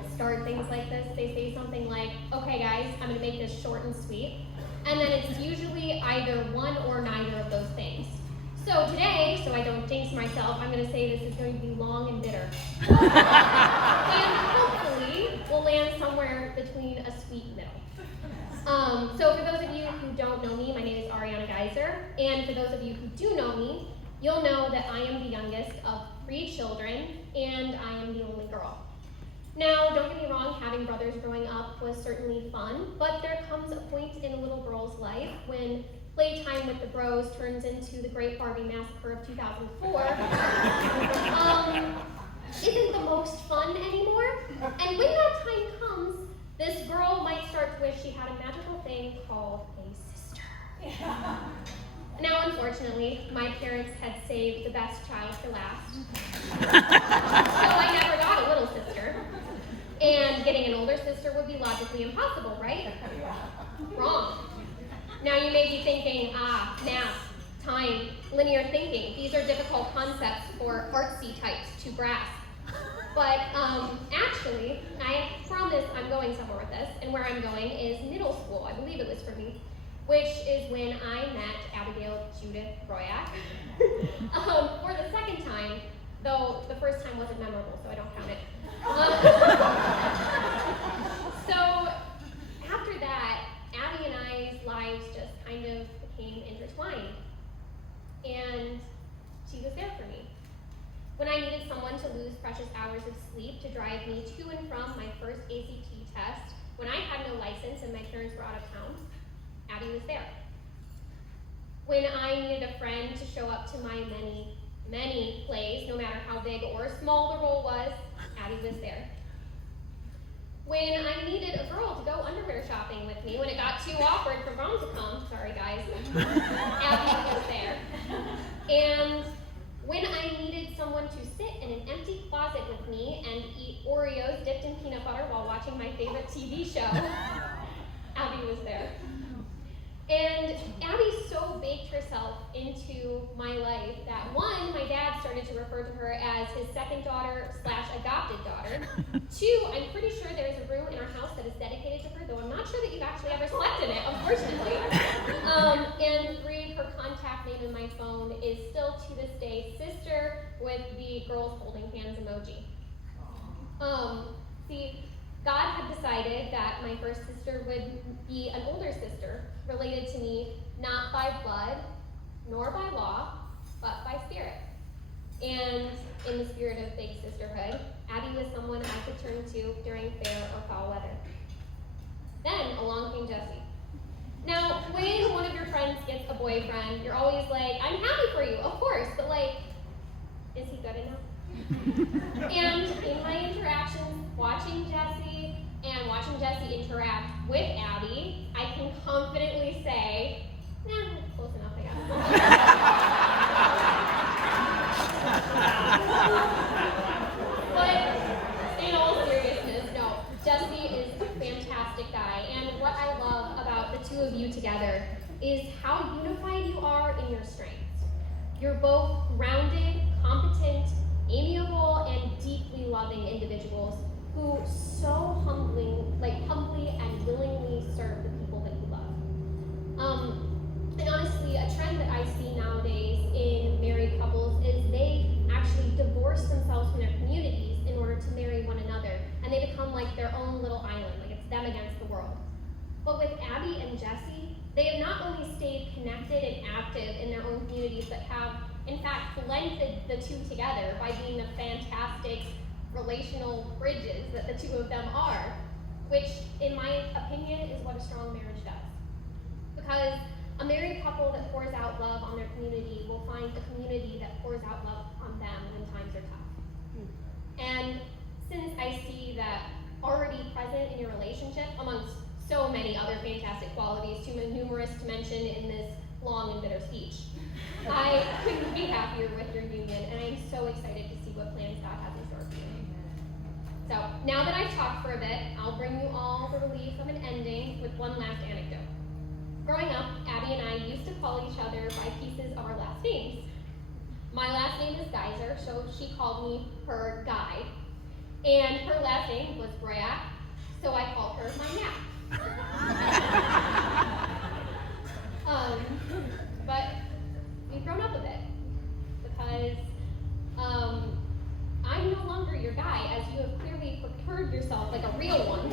people start things like this. They say something like, okay guys, I'm gonna make this short and sweet. And then it's usually either one or neither of those things. So today, so I don't jinx myself, I'm gonna say this is going to be long and bitter. And hopefully, we'll land somewhere between a sweet middle. So for those of you who don't know me, my name is Ariannah Geyser, and for those of you who do know me, you'll know that I am the youngest of 3 children, and I am the only girl. Now, don't get me wrong, having brothers growing up was certainly fun, but there comes a point in a little girl's life when playtime with the bros turns into the Great Barbie Massacre of 2004, isn't the most fun anymore. And when that time comes, this girl might start to wish she had a magical thing called a sister. Now, unfortunately, my parents had saved the best child for last. So I never got a little sister. And getting an older sister would be logically impossible, right? Wrong. Now you may be thinking, math, time, linear thinking. These are difficult concepts for artsy types to grasp. But actually, I promise I'm going somewhere with this, and where I'm going is middle school, I believe it was for me, which is when I met Abigail Judith Royak for the second time, though the first time wasn't memorable, so I don't count it. So after that, Abby and I's lives just kind of became intertwined, and she was there for me. When I needed someone to lose precious hours of sleep to drive me to and from my first ACT test, when I had no license and my parents were out of town, Abby was there. When I needed a friend to show up to my many, many plays, no matter how big or small the role was, Abby was there. When I needed a girl to go underwear shopping with me, when it got too awkward for Mom to come, sorry guys, Abby was there. And when I needed someone to sit in an empty closet with me and eat Oreos dipped in peanut butter while watching my favorite TV show, Abby was there. And Abby so baked herself into my life that one, my dad started to refer to her as his second daughter / adopted daughter. 2, I'm pretty sure there's a room in our house that is dedicated to her, though I'm not sure that you've actually ever slept in it, unfortunately. And 3, her contact name in my phone is still to this day sister with the girls holding hands emoji. See, God had decided that my first sister would be an older sister, related to me not by blood, nor by law, but by spirit. And in the spirit of big sisterhood, Abby was someone I could turn to during fair or foul weather. Then along came Jesse. Now, when one of your friends gets a boyfriend, you're always like, I'm happy for you, of course, but like, is he good enough? And in my interactions, watching Jesse and watching Jesse interact with Abby, I can confidently say, close enough, I guess. But in all seriousness, no, Jesse is a fantastic guy, and what I love about the 2 of you together is how unified you are in your strengths. You're both grounded, competent, amiable, and deeply loving individuals who so humbly and willingly serve the people that you love. And honestly, a trend that I see nowadays in married couples is they actually divorce themselves from their communities in order to marry one another, and they become like their own little island, like it's them against the world. But with Abby and Jesse, they have not only stayed connected and active in their own communities, but have, in fact, blended the 2 together by being the fantastic relational bridges that the 2 of them are, which, in my opinion, is what a strong marriage does. Because a married couple that pours out love on their community will find a community that pours out love on them when times are tough. And since I see that already present in your relationship, amongst so many other fantastic qualities, too numerous to mention in this long and bitter speech, I couldn't be happier with your union, and I'm so excited to see what plans God has in store for you. So, now that I've talked for a bit, I'll bring you all the relief of an ending with one last anecdote. Growing up, Abby and I used to call each other by pieces of our last names. My last name is Geyser, so she called me her Guy. And her last name was Brat, so I called her my nap. But we've grown up a bit because I'm no longer your guy, as you have clearly procured yourself like a real one.